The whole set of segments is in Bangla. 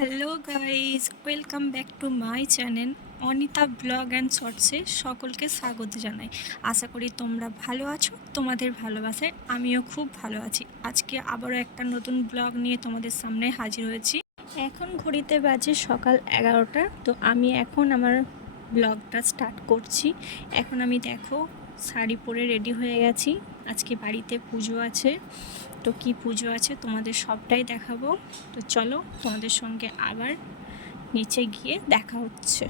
Hello guys, welcome back to my channel Anita vlog and শর্টসে সকলকে স্বাগত জানাই। আশা করি তোমরা ভালো আছো। তোমাদের ভালোবাসায় আমিও খুব ভালো আছি। আজকে আবারও একটা নতুন ব্লগ নিয়ে তোমাদের সামনে হাজির হয়েছি। এখন ঘড়িতে বাজে সকাল 11টা। তো আমি এখন আমার ব্লগটা স্টার্ট করছি। এখন আমি দেখো শাড়ি পরে রেডি হয়ে গেছি। আজকে বাড়িতে পুজো আছে। তো কি পুজো আছে তোমাদের সবটাই দেখাবো। তো চলো তোমাদের সঙ্গে আবার নিচে গিয়ে দেখা হচ্ছে।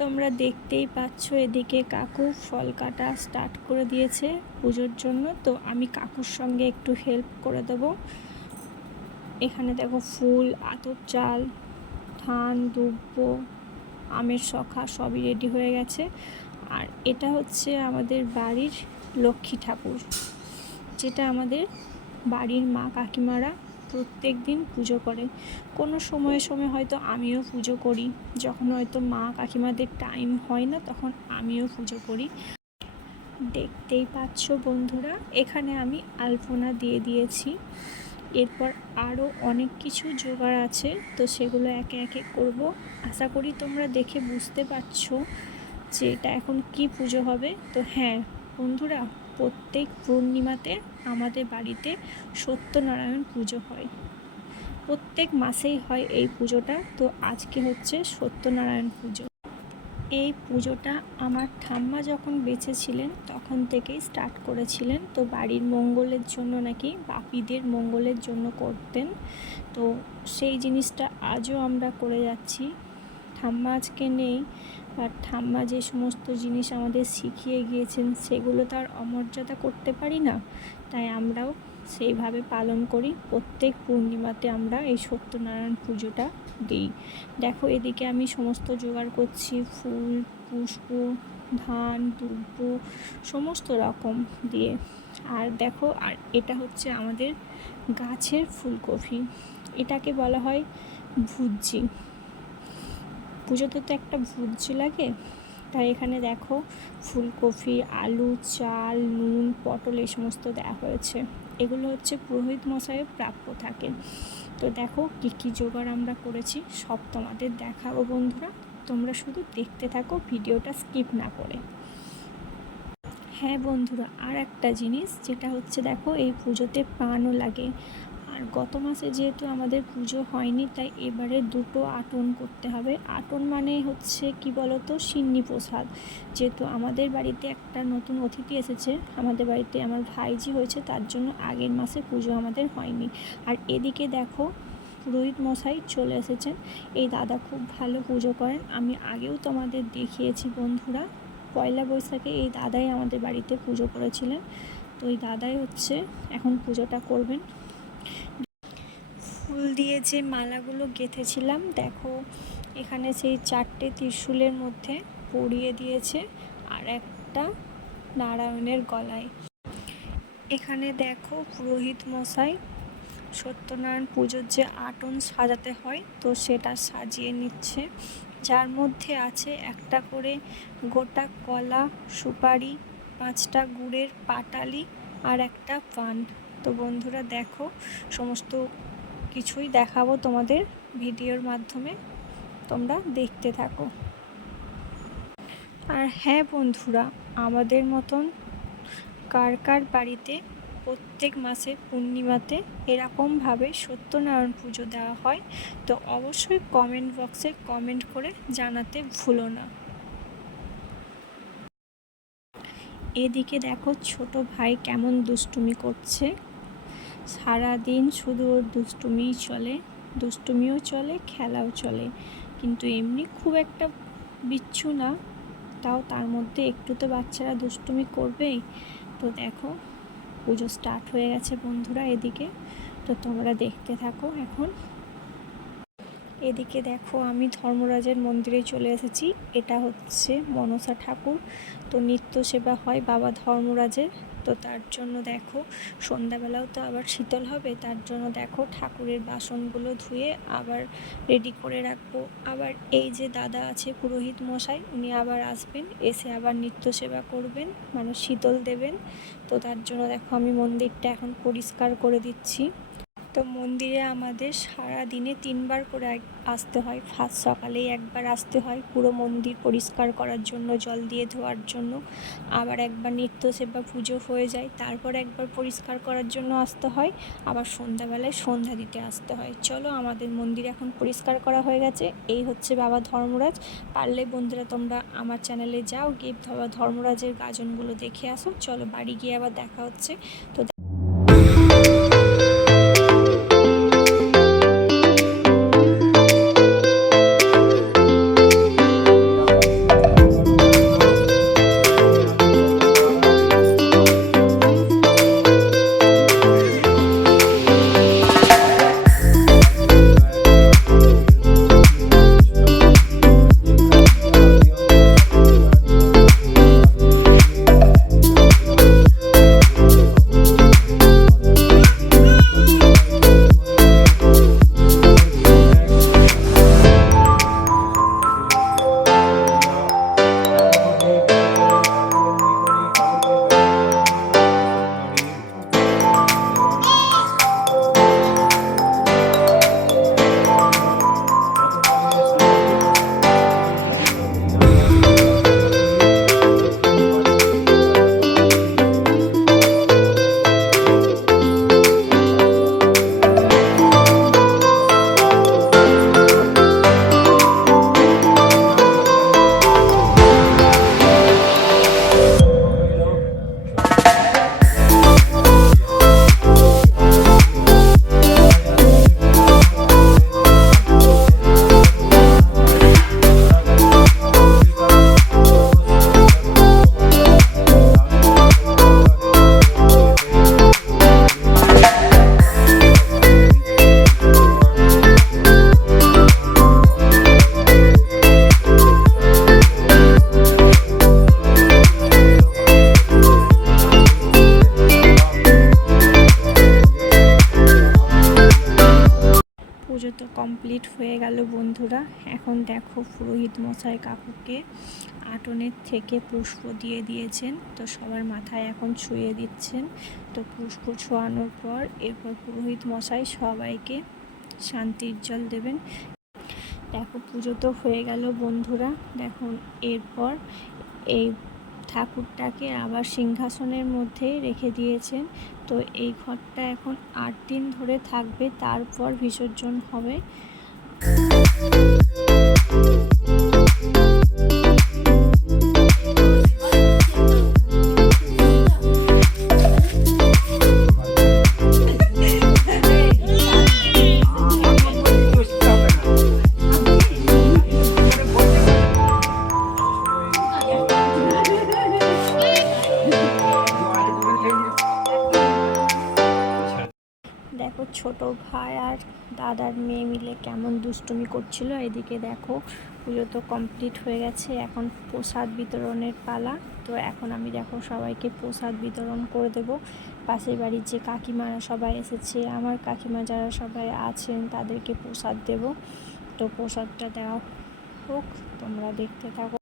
তোমরা দেখতেই পাচ্ছ এদিকে কাকু ফল কাটা স্টার্ট করে দিয়েছে পুজোর জন্য। তো আমি কাকুর সঙ্গে একটু হেল্প করে দেবো। এখানে দেখো ফুল, আতপ চাল, ধান, দুব্ব, আমের শখা সবই রেডি হয়ে গেছে। আর এটা হচ্ছে আমাদের বাড়ির লক্ষ্মী ঠাকুর, যেটা আমাদের বাড়ির মা কাকিমারা প্রত্যেক দিন পুজো করে। কোনো সময়ে হয়তো আমিও পুজো করি, যখন হয়তো মা কাকিমাদের টাইম হয় না তখন আমিও পুজো করি। দেখতেই পাচ্ছ বন্ধুরা, এখানে আমি আলপনা দিয়ে দিয়েছি। এরপর আরও অনেক কিছু জোগাড় আছে, তো সেগুলো একে একে করব। আশা করি তোমরা দেখে বুঝতে পারছো যে এটা এখন কি পুজো হবে। তো হ্যাঁ বন্ধুরা, প্রত্যেক পূর্ণিমাতে আমাদের বাড়িতে সত্যনারায়ণ পুজো হয়। প্রত্যেক মাসেই হয় এই পুজোটা। তো আজকে হচ্ছে সত্যনারায়ণ পুজো। এই পুজোটা আমার ঠাম্মা যখন বেঁচে ছিলেন তখন থেকেই স্টার্ট করেছিলেন। তো বাড়ির মঙ্গলের জন্য নাকি বাপিদের মঙ্গলের জন্য করতেন। তো সেই জিনিসটা আজও আমরা করে যাচ্ছি। ঠাম্মা আজকে নেই, আর ঠাম্মা যে সমস্ত জিনিস আমাদের শিখিয়ে গিয়েছেন সেগুলো তো আর অমর্যাদা করতে পারি না। তাই আমরাও সেইভাবে পালন করি। প্রত্যেক পূর্ণিমাতে আমরা এই সত্যনারায়ণ পুজোটা দিই। দেখো এদিকে আমি সমস্ত জোগাড় করছি, ফুল, পুষ্প, ধান, দুব্ব সমস্ত রকম দিয়ে। আর দেখো, আর এটা হচ্ছে আমাদের গাছের ফুলকপি, এটাকে বলা হয় ভুজি। পুজোতে তো একটা ভুজি লাগে, তাই এখানে দেখো ফুলকপি, আলু, চাল, নুন, পটল এই সমস্ত দেওয়া হয়েছে। এগুলো হচ্ছে পুরোহিত মশাইয়ের প্রাপ্য থাকে। তো দেখো কী কী জোগাড় আমরা করেছি সব তোমাদের দেখাবো বন্ধুরা। তোমরা শুধু দেখতে থাকো, ভিডিওটা স্কিপ না করে। হ্যাঁ বন্ধুরা, আর একটা জিনিস যেটা হচ্ছে দেখো, এই পুজোতে পানও লাগে। আর গত মাসে যেহেতু আমাদের পুজো হয়নি, তাই এবারে দুটো আটন করতে হবে। আটন মানে হচ্ছে কি বলতো, সিন্নি প্রসাদ। যেহেতু আমাদের বাড়িতে একটা নতুন অতিথি এসেছে, আমাদের বাড়িতে আমার ভাইজি হয়েছে, তার জন্য আগের মাসে পুজো আমাদের হয়নি। আর এদিকে দেখো পুরোহিত মশাই চলে এসেছেন। এই দাদা খুব ভালো পুজো করেন, আমি আগেও তোমাদের দেখিয়েছি বন্ধুরা। পয়লা বৈশাখে এই দাদাই আমাদের বাড়িতে পুজো করেছিলেন। তো এই দাদাই হচ্ছে এখন পুজোটা করবেন। ফুল দিয়ে যে মালাগুলো গেঁথেছিলাম দেখো, এখানে সেই 4টে ত্রিশূলের মধ্যে পরিয়ে দিয়েছে, আর একটা নারায়ণের গলায়। এখানে দেখো পুরোহিত মশাই সত্যনারায়ণ পুজোর যে আটন সাজাতে হয় তো সেটা সাজিয়ে নিচ্ছে, যার মধ্যে আছে একটা করে গোটা কলা, সুপারি, 5টা গুড়ের পাটালি আর একটা পান। তো বন্ধুরা দেখো, সমস্ত কিছুই দেখাবো তোমাদের ভিডিওর মাধ্যমে, তোমরা দেখতে থাকো। আর হ্যাঁ বন্ধুরা, আমাদের মতন কার কার বাড়িতে প্রত্যেক মাসে পূর্ণিমাতে এরকমভাবে সত্যনারায়ণ পুজো দেওয়া হয়, তো অবশ্যই কমেন্ট বক্সে কমেন্ট করে জানাতে ভুলো না। এদিকে দেখো ছোট ভাই কেমন দুষ্টুমি করছে। সারাদিন শুধু ওর দুষ্টুমিই চলে, দুষ্টুমিও চলে, খেলাও চলে, কিন্তু এমনি খুব একটা বিচ্ছু না। তাও তার মধ্যে একটু তো বাচ্চারা দুষ্টুমি করবেই। তো দেখো পুজো স্টার্ট হয়ে গেছে বন্ধুরা এদিকে, তো তোমরা দেখতে থাকো এখন। এদিকে দেখো আমি ধর্মরাজের মন্দিরে চলে এসেছি। এটা হচ্ছে মনসা ঠাকুর। তো নিত্য সেবা হয় বাবা ধর্মরাজের। তো তার জন্য দেখো সন্ধ্যাবেলাও তো আবার শীতল হবে, তার জন্য দেখো ঠাকুরের বাসনগুলো ধুয়ে আবার রেডি করে রাখবো। আবার এই যে দাদা আছে পুরোহিত মশাই, উনি আবার আসবেন, এসে আবার নিত্য সেবা করবেন, মানে শীতল দেবেন। তো তার জন্য দেখো আমি মন্দিরটা এখন পরিষ্কার করে দিচ্ছি। তো তো মন্দিরে আমাদের সারা দিনে 3বার করে আসতে হয়। ফার্স্ট সকালেই একবার আসতে হয় পুরো মন্দির পরিষ্কার করার জন্য, জল দিয়ে ধোয়ার জন্য। আবার একবার নিত্য সেবা পুজো হয়ে যায়, তারপর একবার পরিষ্কার করার জন্য আসতে হয়। আবার সন্ধ্যাবেলায় সন্ধ্যা দিতে আসতে হয়। চলো, আমাদের মন্দির এখন পরিষ্কার করা হয়ে গেছে। এই হচ্ছে বাবা ধর্মরাজ। পারলে বন্ধুরা তোমরা আমার চ্যানেলে যাও, গিয়ে বাবা ধর্মরাজের গাজনগুলো দেখে আসো। চলো, বাড়ি গিয়ে আবার দেখা হচ্ছে। তো পুজো তো কমপ্লিট হয়ে গেল বন্ধুরা। এখন দেখো, পুরোহিত মশাই কাকুকে আটনের থেকে পুষ্প দিয়ে দিয়েছেন। তো সবার মাথায় এখন ছুঁয়ে দিচ্ছেন। তো পুষ্প ছোঁয়ানোর পর এরপর পুরোহিত মশাই সবাইকে শান্তির জল দেবেন। দেখো, পুজো তো হয়ে গেল বন্ধুরা। দেখুন, এরপর এই ঠাকুরটাকে আবার সিংহাসনের মধ্যে রেখে দিয়েছেন। তো এই ঘরটা এখন 8 দিন ধরে থাকবে, তারপর বিসর্জন হবে। দেখো, ছোট ভাই আর দাদার মেয়ে মিলে কেমন দুষ্টুমি করছিল। এদিকে দেখো, পুজো তো কমপ্লিট হয়ে গেছে, এখন প্রসাদ বিতরণের পালা। তো এখন আমি দেখো সবাইকে প্রসাদ বিতরণ করে দেব। পাশের বাড়ির যে কাকিমারা সবাই এসেছে, আমার কাকিমা যারা সবাই আছেন, তাদেরকে প্রসাদ দেব। তো প্রসাদটা দেওয়া হোক, তোমরা দেখতে থাকো।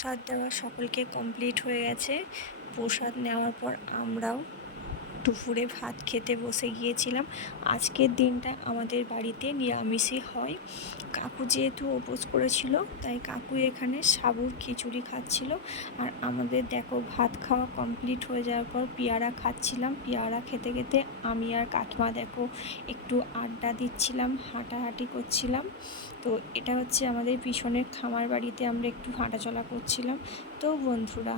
প্রসাদ দেওয়া সকলকে কমপ্লিট হয়ে গেছে। প্রসাদ নেওয়ার পর আমরাও দুপুরে ভাত খেতে বসে গিয়েছিলাম। আজকের দিনটা আমাদের বাড়িতে নিরামিষই হয়। কাকু যেহেতু উপোস করেছিল তাই কাকু এখানে সাবুর খিচুড়ি খাচ্ছিল। আর আমাদের দেখো ভাত খাওয়া কমপ্লিট হয়ে যাওয়ার পর পেয়ারা খাচ্ছিলাম। পেয়ারা খেতে খেতে আমি আর কাকিমা দেখো একটু আড্ডা দিচ্ছিলাম, হাঁটাহাঁটি করছিলাম। তো এটা হচ্ছে আমাদের পিছনের খামার বাড়িতে আমরা একটু হাঁটাচলা করছিলাম। তো বন্ধুরা,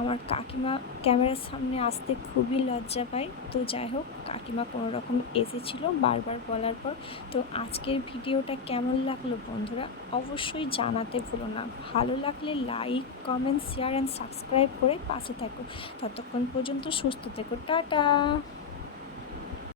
আমার কাকিমা ক্যামেরার সামনে আসতে খুবই লজ্জা পায়। তো যাই হোক, কাকিমা কোনো রকম এসেছিলো বারবার বলার পর। তো আজকের ভিডিওটা কেমন লাগলো বন্ধুরা অবশ্যই জানাতে ভুলো না। ভালো লাগলে like, comment, share and subscribe করে পাশে থাকো। ততক্ষণ পর্যন্ত সুস্থ থেকো। টাটা।